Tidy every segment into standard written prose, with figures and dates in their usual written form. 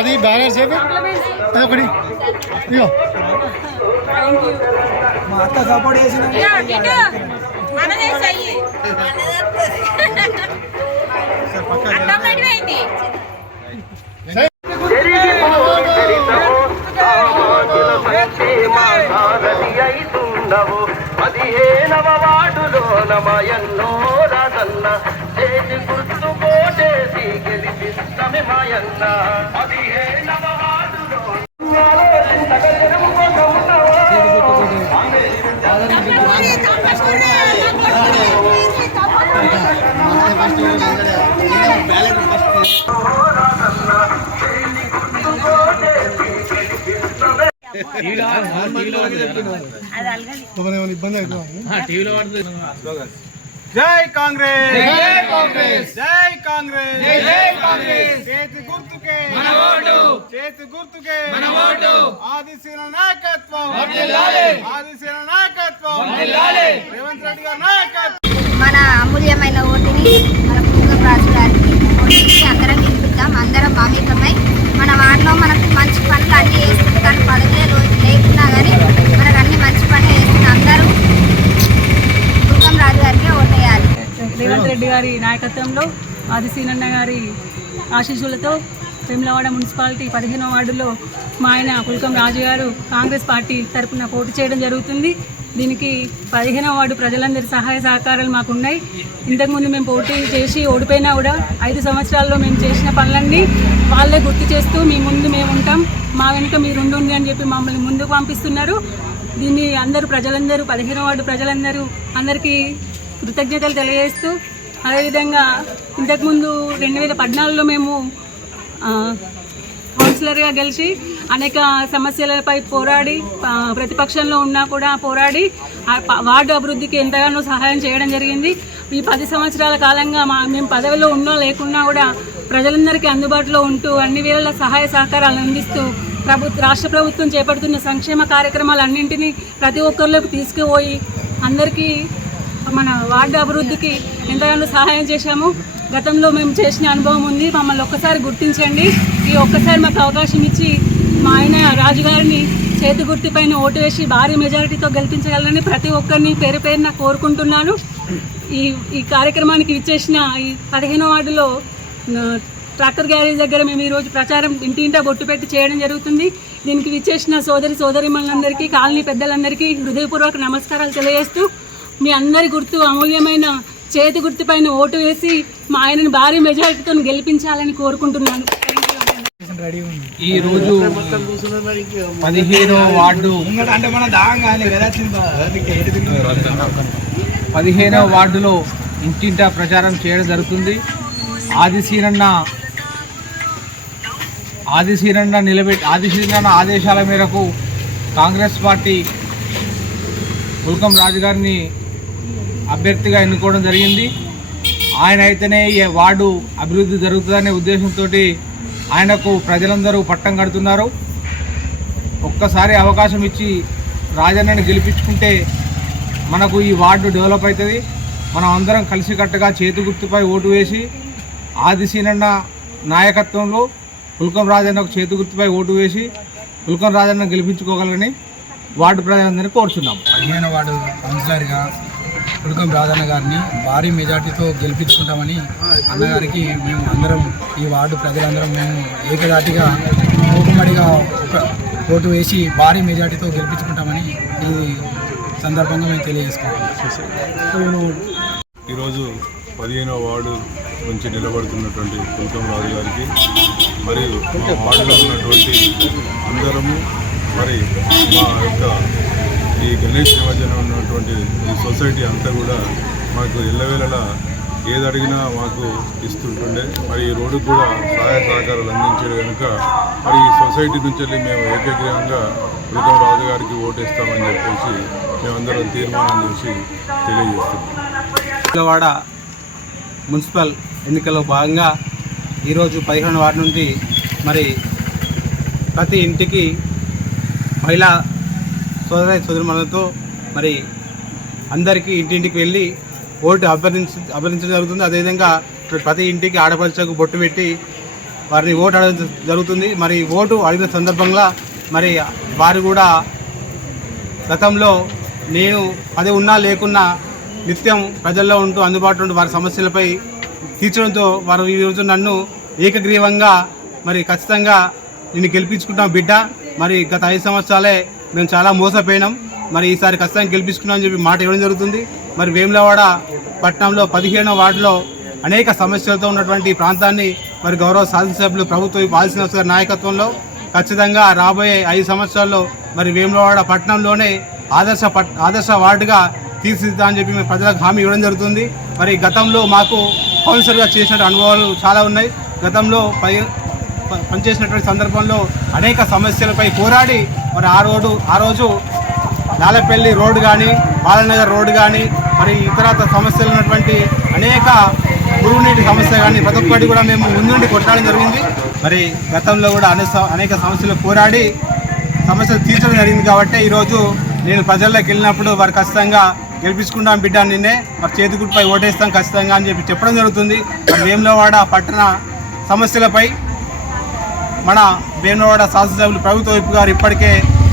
అది బ్యాలెన్స్ ఒకటి ఇగో మా అక్క సపోర్ట్ చేసిన పదిహేనవ వార్డులో నమయన్నో రాజన్న చేతి గుర్తు కోటేసి గెలిపిస్తమే మాయన్న 15వ వార్డులో జై కాంగ్రెస్ జై కాంగ్రెస్ జై కాంగ్రెస్ జై కాంగ్రెస్ చేతి గుర్తుకే మన ఓటు చేతి గుర్తుకే మన ఓటు ఆదిశీల నాయకత్వం వర్ధిల్లాలి ఆదిశీల నాయకత్వం వర్ధిల్లాలి రేవంత్ రెడ్డి గారి నాయకత్వం మన అమూల్యమైన ఓటుని మన కుటుంబ రాజు గారికి ఓటించి అందరం గెలిపిద్దాం. అందరం మమేకమై మన వార్డులో మనకు మంచి పనులు అన్నీ చేస్తుంది. కానీ పదవులే లేకున్నా కానీ మనకు అన్ని మంచి పనులు చేస్తుంది. అందరూ కుటుంబ రాజు గారికి ఓటేయాలి. రేవంత్ రెడ్డి గారి నాయకత్వంలో ఆదిశీనన్న గారి ఆశీస్సులతో వేములవాడ మున్సిపాలిటీ 15వ వార్డులో మా ఆయన పుల్కం రాజు గారు కాంగ్రెస్ పార్టీ తరఫున పోటీ చేయడం జరుగుతుంది. దీనికి 15వ వార్డు ప్రజలందరి సహాయ సహకారాలు మాకున్నాయి. ఇంతకుముందు మేము పోటీ చేసి ఓడిపోయినా కూడా 5 సంవత్సరాల్లో మేము చేసిన పనులన్నీ వాళ్ళే గుర్తు చేస్తూ మీ ముందు మేము ఉంటాం, మా వెనుక మీరు ఉండండి అని చెప్పి మమ్మల్ని ముందుకు పంపిస్తున్నారు. దీన్ని అందరూ ప్రజలందరూ 15వ వార్డు ప్రజలందరూ అందరికీ కృతజ్ఞతలు తెలియజేస్తూ, అదేవిధంగా ఇంతకుముందు 2014లో మేము కౌన్సిలర్గా గెలిచి అనేక సమస్యలపై పోరాడి ప్రతిపక్షంలో ఉన్నా కూడా పోరాడి వార్డు అభివృద్ధికి ఎంతగానో సహాయం చేయడం జరిగింది. ఈ 10 సంవత్సరాల కాలంగా మేము పదవిలో ఉన్నా లేకున్నా కూడా ప్రజలందరికీ అందుబాటులో ఉంటూ అన్ని వేళల సహాయ సహకారాలు అందిస్తూ రాష్ట్ర ప్రభుత్వం చేపడుతున్న సంక్షేమ కార్యక్రమాలన్నింటినీ ప్రతి ఒక్కరిలోకి తీసుకుపోయి అందరికీ మన వార్డు అభివృద్ధికి ఎంతగానో సహాయం చేశాము. గతంలో మేము చేసిన అనుభవం ఉంది. మమ్మల్ని ఒక్కసారి గుర్తించండి. ఈ ఒక్కసారి మాకు అవకాశం ఇచ్చి మా ఆయన రాజుగారిని చేతి గుర్తుపైన ఓటు వేసి భారీ మెజారిటీతో గెలిపించగలరని ప్రతి ఒక్కరిని పేరు పేరున కోరుకుంటున్నాను. ఈ కార్యక్రమానికి విచ్చేసిన ఈ 15వ వార్డులో ట్రాక్టర్ గ్యారేజ్ దగ్గర మేము ఈరోజు ప్రచారం ఇంటింటా బొట్టు పెట్టి చేయడం జరుగుతుంది. దీనికి విచ్చేసిన సోదరిమణులందరికీ కాలనీ పెద్దలందరికీ హృదయపూర్వక నమస్కారాలు తెలియజేస్తూ మీ అందరి గుర్తు అమూల్యమైన చేతి గుర్తుపైన ఓటు వేసి మా ఆయనను భారీ మెజారిటీతో గెలిపించాలని కోరుకుంటున్నాను. ఈరోజు 15వ వార్డు 15వ వార్డులో ఇంటింటా ప్రచారం చేయడం జరుగుతుంది. ఆదిశీనన్న ఆదేశాల మేరకు కాంగ్రెస్ పార్టీ పుల్కం రాజు గారిని అభ్యర్థిగా ఎన్నుకోవడం జరిగింది. ఆయన అయితేనే ఈ వార్డు అభివృద్ధి జరుగుతుందనే ఉద్దేశంతో ఆయనకు ప్రజలందరూ పట్టం కడుతున్నారు. ఒక్కసారి అవకాశం ఇచ్చి రాజన్నని గెలిపించుకుంటే మనకు ఈ వార్డు డెవలప్ అవుతుంది. మనం అందరం కలిసికట్టుగా చేతి గుర్తుపై ఓటు వేసి ఆదిశీనన్న నాయకత్వంలో పుల్కం రాజన్నకు చేతి గుర్తుపై ఓటు వేసి పుల్కం రాజన్న గెలిపించుకోగలని వార్డు ప్రజలందరినీ కోరుచున్నాం. 15వ వార్డు కౌన్సిలర్గా పుల్కం రాజన్న గారిని భారీ మెజార్టీతో గెలిపించుకుంటామని అన్నగారికి మేము అందరం ఈ వార్డు ప్రజలందరం మేము ఏకదాటిగా మూకుమ్మడిగా ఓటు వేసి భారీ మెజార్టీతో గెలిపించుకుంటామని ఈ సందర్భంగా మేము తెలియజేసుకుంటాం. ఈరోజు 15వ వార్డు నుంచి నిలబడుతున్నటువంటి పుల్కం రాజు గారికి మరియు మా వార్డులో ఉన్నటువంటి అందరము మరి మా యొక్క ఈ గణేష్ నిమజ్జనం ఉన్నటువంటి ఈ సొసైటీ అంతా కూడా మాకు ఎల్లవేళలా ఏది అడిగినా మాకు ఇస్తుంటుండే. మరి ఈ రోడ్డు కూడా సహాయ సహకారాలు అందించారు కనుక మరి ఈ సొసైటీ నుంచి వెళ్ళి మేము ఏకగ్రీవంగా పుల్కం రాజు గారికి ఓటేస్తామని చెప్పేసి మేమందరం తీర్మానం చేసి తెలియజేస్తున్నాం. వేములవాడ మున్సిపల్ ఎన్నికల్లో భాగంగా ఈరోజు 15వ వార్డు నుండి మరి ప్రతి ఇంటికి మహిళా సోదరిమణులతో మరి అందరికీ ఇంటింటికి వెళ్ళి ఓటు అభ్యర్థించడం జరుగుతుంది. అదేవిధంగా ప్రతి ఇంటికి ఆడపడుచుకు బొట్టు పెట్టి వారిని ఓటు అడగడం జరుగుతుంది. మరి ఓటు అడిగిన సందర్భంగా మరి వారు కూడా గతంలో నేను అది ఉన్నా లేకున్నా నిత్యం ప్రజల్లో ఉంటూ అందుబాటులో ఉంటూ వారి సమస్యలపై తీర్చడంతో వారు ఈరోజు నన్ను ఏకగ్రీవంగా మరి ఖచ్చితంగా నిన్ను గెలిపించుకుంటాం బిడ్డ, మరి గత 5 సంవత్సరాలే మేము చాలా మోసపోయినాం, మరి ఈసారి ఖచ్చితంగా గెలిపించుకున్నామని చెప్పి మాట ఇవ్వడం జరుగుతుంది. మరి వేములవాడ పట్టణంలో 15వ వార్డులో అనేక సమస్యలతో ఉన్నటువంటి ప్రాంతాన్ని మరి గౌరవ శాసనసభ్యులు ప్రభుత్వ పాలసీ గారి నాయకత్వంలో ఖచ్చితంగా రాబోయే 5 సంవత్సరాల్లో మరి వేములవాడ పట్టణంలోనే ఆదర్శ వార్డుగా తీర్చిదిద్దామని చెప్పి మేము ప్రజలకు హామీ ఇవ్వడం జరుగుతుంది. మరి గతంలో మాకు కౌన్సిలర్గా చేసిన అనుభవాలు చాలా ఉన్నాయి. గతంలో పనిచేసినటువంటి సందర్భంలో అనేక సమస్యలపై పోరాడి మరి ఆ రోజు నాలపల్లి రోడ్డు కానీ, బాలనగర్ రోడ్డు కానీ, మరి ఇతర సమస్యలు ఉన్నటువంటి అనేక మురుగునీటి సమస్య కానీ ప్రతి ఒక్కటి కూడా మేము ముందుండి కొట్టడం జరిగింది. మరి గతంలో కూడా అనేక సమస్యలు పోరాడి సమస్యలు తీర్చడం జరిగింది. కాబట్టి ఈరోజు నేను ప్రజల్లోకి వెళ్ళినప్పుడు వారు ఖచ్చితంగా గెలిపించుకుంటాం బిడ్డ, నిన్నే మరి చేతిగుడిపై ఓటేస్తాం ఖచ్చితంగా అని చెప్పి చెప్పడం జరుగుతుంది. మరి వేములవాడ పట్టణ సమస్యలపై మన వేములవాడ శాసనసభ్యులు ప్రభుత్వ వైపు గారు ఇప్పటికే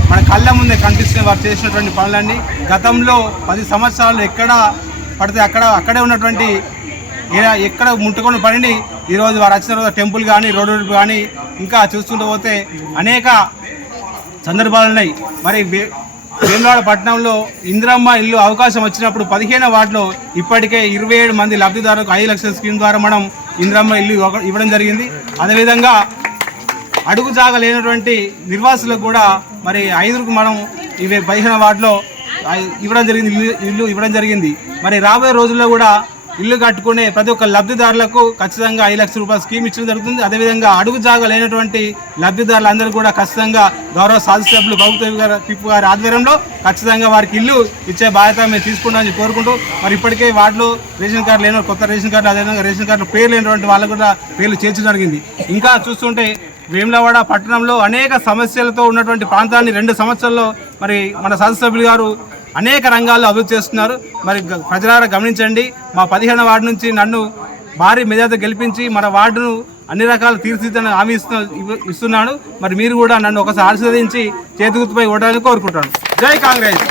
మన కళ్ళ ముందే కనిపిస్తున్న వారు చేసినటువంటి పనులన్నీ గతంలో 10 సంవత్సరాలు ఎక్కడ పడితే అక్కడే ఉన్నటువంటి ఎక్కడ ముట్టుకొని పనిని ఈరోజు వారు వచ్చిన రోజు టెంపుల్ కానీ, రోడ్డు కానీ ఇంకా చూస్తుంటూ పోతే అనేక సందర్భాలు ఉన్నాయి. మరి వేములవాడ పట్టణంలో ఇందిరమ్మ ఇల్లు అవకాశం వచ్చినప్పుడు 15వ వార్డులో ఇప్పటికే 27 మంది లబ్ధిదారులకు 5 లక్షల స్కీమ్ ద్వారా మనం ఇందిరమ్మ ఇల్లు ఇవ్వడం జరిగింది. అదేవిధంగా అడుగు జాగా లేనటువంటి నిర్వాసులకు కూడా మరి 5కు మనం 15వ వార్డులో ఇల్లు ఇవ్వడం జరిగింది. మరి రాబోయే రోజుల్లో కూడా ఇల్లు కట్టుకునే ప్రతి ఒక్క లబ్ధిదారులకు ఖచ్చితంగా 5 లక్షల రూపాయల స్కీమ్ ఇచ్చడం జరుగుతుంది. అదేవిధంగా అడుగు జాగా లేనటువంటి లబ్ధిదారులందరూ కూడా ఖచ్చితంగా గౌరవ శాసనసభ్యులు ప్రభుత్వ గారి ఆధ్వర్యంలో ఖచ్చితంగా వారికి ఇల్లు ఇచ్చే బాధ్యత మేము తీసుకుంటామని కోరుకుంటూ మరి ఇప్పటికే వార్డులో రేషన్ కార్డు లేని కొత్త రేషన్ కార్డు, అదేవిధంగా రేషన్ కార్డు పేరు లేనటువంటి వాళ్ళకు కూడా పేర్లు చేర్చడం జరిగింది. ఇంకా చూస్తుంటే వేములవాడ పట్టణంలో అనేక సమస్యలతో ఉన్నటువంటి ప్రాంతాన్ని 2 సంవత్సరాల్లో మరి మన శాసనసభ్యులు గారు అనేక రంగాల్లో అభివృద్ధి చేస్తున్నారు. మరి ప్రజలారా గమనించండి, మా 15వ వార్డు నుంచి నన్ను భారీ మెజార్టీ గెలిపించి మన వార్డును అన్ని రకాల తీర్చిదిద్దని హామీ ఇస్తున్నాను. మరి మీరు కూడా నన్ను ఒకసారి ఆశీర్వదించి చేతిగుర్తుపై ఓటాలని కోరుకుంటాను. జై కాంగ్రెస్.